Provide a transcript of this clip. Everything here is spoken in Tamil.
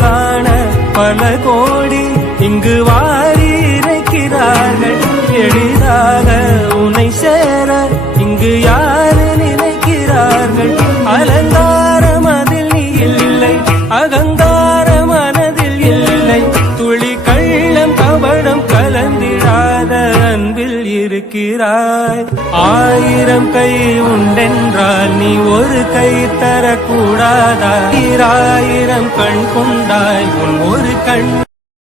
காண பல கோடி இங்கு வாரி இறைக்கிறார்கள். எளிதாக உன்னை சேர இங்கு யாரு நினைக்கிறார்கள். அலங்காரம் அதில் நீ இல்லை, அகங்கார மனதில் இல்லை. துளி கள்ளம் கபடம் கலந்திடாத அன்பில் இருக்கிறாய். 1000 கை உண்டென்றால் நீ ஒரு கை தரக்கூடாதா? 1000 கண் கொண்டாய் உன் ஒரு கண்